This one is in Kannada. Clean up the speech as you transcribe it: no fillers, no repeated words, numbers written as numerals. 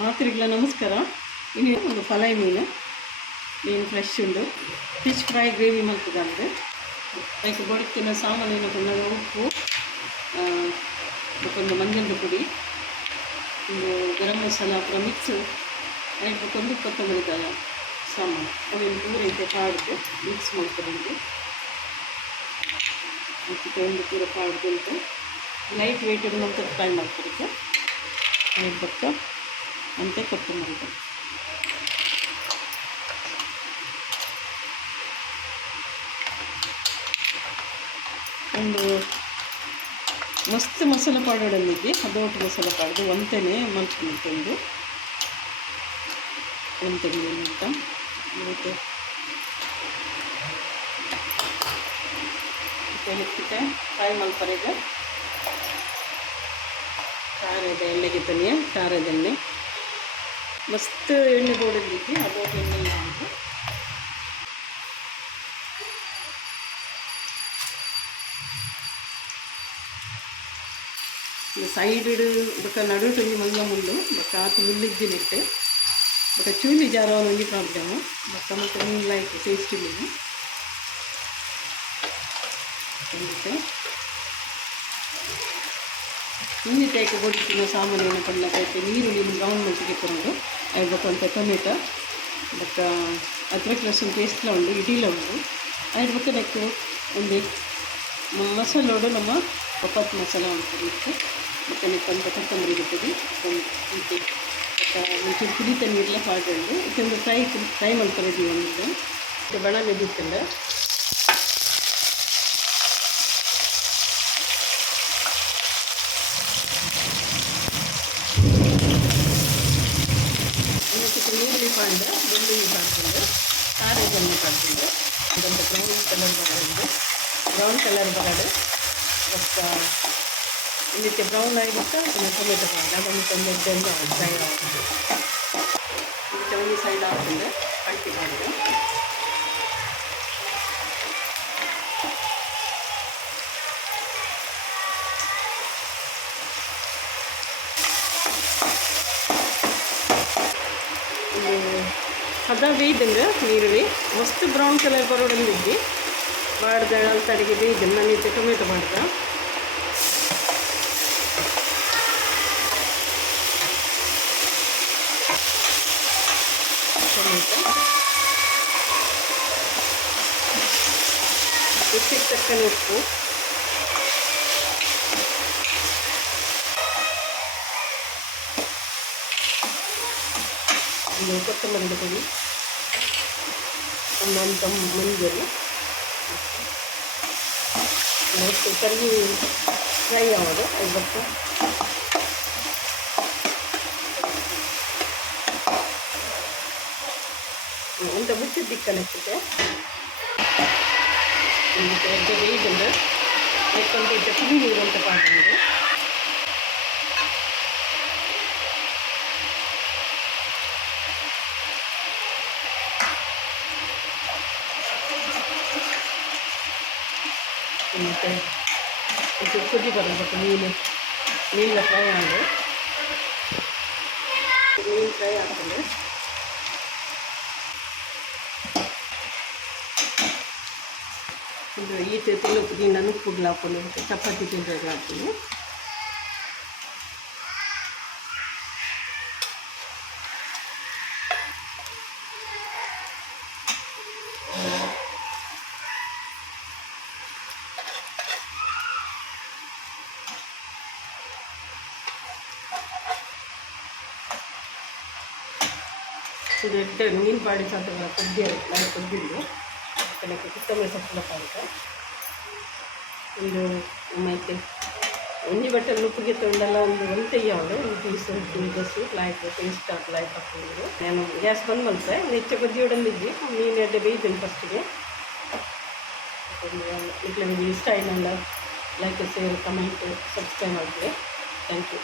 ಮಾತರಿಗಳ ನಮಸ್ಕಾರ. ಇನ್ನು ಒಂದು ಫಲೈ ಮೀನು ಫ್ರೆಶ್ ಉಂಡು. ಫಿಶ್ ಫ್ರೈ ಗ್ರೇವಿ ಮಾಡ್ತದಂದ್ರೆ ಅದಕ್ಕೆ ಬೊಡಕ್ಕಿನ ಸಾಮಾನು ಕೊಂಡ ಉಪ್ಪು, ಒಂದು ಮಂಜಳ ಪುಡಿ, ಒಂದು ಗರಂ ಮಸಾಲ ಅப்புறம் ಮಿಕ್ಸ್ ಅದಕ್ಕೆ ಕೊಂದು ಕೊತ್ತಂಬರಿ ಸಾಮಾನು ಅವೇನು ಪೂರ ಐತೆ ಪಾಡ್ದು ಮಿಕ್ಸ್ ಮಾಡ್ಕೊಂಡು ಅದಕ್ಕೆ ಒಂದು ಪೂರ ಪಾಡ್ದು ಅಂತ ಲೈಟ್ ವೆಯ್ಟ್ ನಂತರ ಫ್ರೈ ಮಾಡ್ಕೊಡಕ್ಕೆ ಅದಕ್ಕೆ ಬಕ್ಕ ಅಂತೆ ಕೊತ್ತಂಬರಿ ಒಂದು ಮಸ್ತ್ ಮಸಾಲೆ ಪಾಡೋಡಲ್ಲಿಗೆ ಅದೊಟ್ಟು ಮಸಾಲೆ ಪಾಡ್ದು ಒಂತೆನೇ ಮಾಡ್ಕೊಂಡು ಒಂತೆಗೆ ಅಂತ ಮತ್ತು ಎತ್ತಿಟ್ಟೆ ಫ್ರೈ ಮಾಡ್ಕೊರೆಗೆ ಖಾರದ ಎಣ್ಣೆಗೆ ತನಿಯ ಖಾರದ ಎಣ್ಣೆ ಮಸ್ತ್ ಎಣ್ಣೆ ಬೋಡಲ್ಲಿಗೆ ಅದೊಟ್ಟು ಎಣ್ಣೆ ಹಾಕಿ ಸೈಡ್ ಬೊಕ್ಕ ನಡುಟು ಒಂಜಿ ಮಂಗ ಮುಳ್ಳು ಬೊಕ್ಕ ಆತು ಮುಳ್ಳಿಜ್ಜಿ ನೆಟ್ಟು ಬೊಕ್ಕ ಚೂಲಿ ಜಾರವನ ಒಂಜಿ ಪ್ರಾಬ್ಲಮ್ ಬೊಕ್ಕ ಮತ್ತು ಮೀನು ಲೈಕ್ ಟೇಸ್ಟ್ ಮೀನು ಮತ್ತೆ ಇನ್ನಿಟ್ಟಕ್ಕೆ ಬೊಡಿಸಿನ ಸಾಮಾನು ಪಡ್ಲಕೈತೆ ನೀರುಳ್ಳಿ ಬ್ರೌನ್ ಮಟ್ಟಿಗೆ ತಗೊಂಡು ಅದು ಬೊಕ್ಕ ಟೊಮೆಟೊ ಬೊಕ್ಕ ಅದ್ರಕ್ ಲಸೂನ್ ಪೇಸ್ಟ್ಲ ಉಂಡು ಇಡೀಲ ಉಂಡು ಅದ್ರ ಬೊಕ್ಕ ನೆಕ್ಕು ಒಂದು ಮಸಾಲೋಡು ನಮ್ಮ ಒಪ್ಪತ್ತು ಮಸಾಲ ಉಂಟು ಮತ್ತು ನೆಕ್ಕೊಂತ ಕೊತ್ತಂಬರಿ ಬಿಟ್ಟದು ಒಂಚೂರು ಕುದಿತ ನೀರೆಲ್ಲ ಪಾಡ್ಕೊಂಡು ಇದೊಂದು ಫ್ರೈ ಮಾಡ್ಕೊಂಡಿದ್ದೀವಿ ಒಂದು ಮತ್ತು ಬಣ ನೆದಿತ್ತಲ್ಲ ಇದಕ್ಕೆ ನೀರುಳ್ಳಿ ಪಾಂಡು ಬೆಳ್ಳುಳ್ಳಿ ಪಾಡ್ಕೊಂಡು ಖಾರದ ಎಣ್ಣೆ ಪಾಡ್ಕೊಂಡು ಇದೊಂದು ಬ್ರೌನ್ ಕಲರ್ ಬರೋದು ಮತ್ತು ಇದಕ್ಕೆ ಬ್ರೌನ್ ಆಗಿಬಿಟ್ಟು ಟೊಮೆಟೊ ಪಾಡು ಅದನ್ನು ತೊಂದರೆ ಫ್ರೈ ಆಗುತ್ತೆ ಇದಕ್ಕೆ ಒಂದು ಸೈಡ್ ಹಾಕಿದ್ರೆ ಕಟ್ಟಿ ಮಾಡಿದೆ ಹದ ಬೇಯ್ದಂಗೆ ನೀರುಳ್ಳಿ ಮಸ್ತ್ ಬ್ರೌನ್ ಕಲರ್ ಬರೋಡಂದಿದ್ದಿ ಬಾಡ್ದ ಅಲ್ತಡಿಗೆ ಬೇಯ್ದು ನಾನು ಇದು ಟೊಮೆಟೊ ಮಾಡ್ದೆ ಟೊಮೆಟೊ ರುಚಿಗೆ ತಕ್ಕನೆ ಉಪ್ಪು ಒಂದು ಕೊತ್ತಂಬರಿ ಪುಡಿ ಒಂದು ಮಂಜಲು ಮತ್ತು ಕರಿ ಫ್ರೈ ಆಗೋದು ಅದಕ್ಕೆ ಅಂತ ಮುಚ್ಚಿದ ದಿಕ್ಕನಕ್ಕೆ ಒಂದು ಬೇಯ್ದಂದ್ರೆ ಯಾಕಂದ್ರೆ ಚಟ್ನಿ ನೀರು ಅಂತ ಪಾಡಿದೆ ಮತ್ತು ಇದು ಕುದಿ ಬರಬೇಕು ಮೀನಿನ ಫ್ರೈ ಆಗೋದು ಮೀನು ಫ್ರೈ ಆಗ್ತದೆ ಇದು ಈ ತಿಂಗಳು ಪುದೀನ ಪುಡ್ಲು ಹಾಕ್ಕೊಂಡು ಚಪಾತಿ ತಿಂದಾಗ ಹಾಕ್ತೀನಿ ಇದು ಮೀನು ಪಾಡಿ ಸಾಂತ ಕೊದ್ದಿದ್ದು ಅದಕ್ಕೆ ಕೊತ್ತಂಬರಿ ಸೊಪ್ಪು ಪಾಡ್ಕ ಒಂದು ಮತ್ತೆ ಒಂಜಿ ಬಟ್ಟೆ ಉಪ್ಪಿಗೆ ತೊಗೊಂಡೆಲ್ಲ ಒಂದು ತೆಯ್ಯೋಡು ಒಂದು ಪೀಸು ಪೀಸು ಲಾಯ್ಕ್ ಟೇಸ್ಟ್ ಲಾಯ್ಕ್ ಹಾಕ್ಕೊಂಡು ನಾನು ಗ್ಯಾಸ್ ಬಂದ್ ಮಲ್ತೆ ಹೆಚ್ಚು ಕೊದ್ದಿ ಹೊಡಂದಿದ್ವಿ ಮೀನು ಎಡ್ಡೆ ಬೇಯ್ತೀನಿ ಫಸ್ಟಿಗೆ ಇಟ್ಲ ನಿಮಗೆ ಇಷ್ಟ ಆಯ್ತಲ್ಲ ಲೈಕ್ ಶೇರ್ ಕಮೆಂಟ್ ಸಬ್ಸ್ಕ್ರೈಬ್ ಮಾಡಿದ್ರೆ ಥ್ಯಾಂಕ್ ಯು.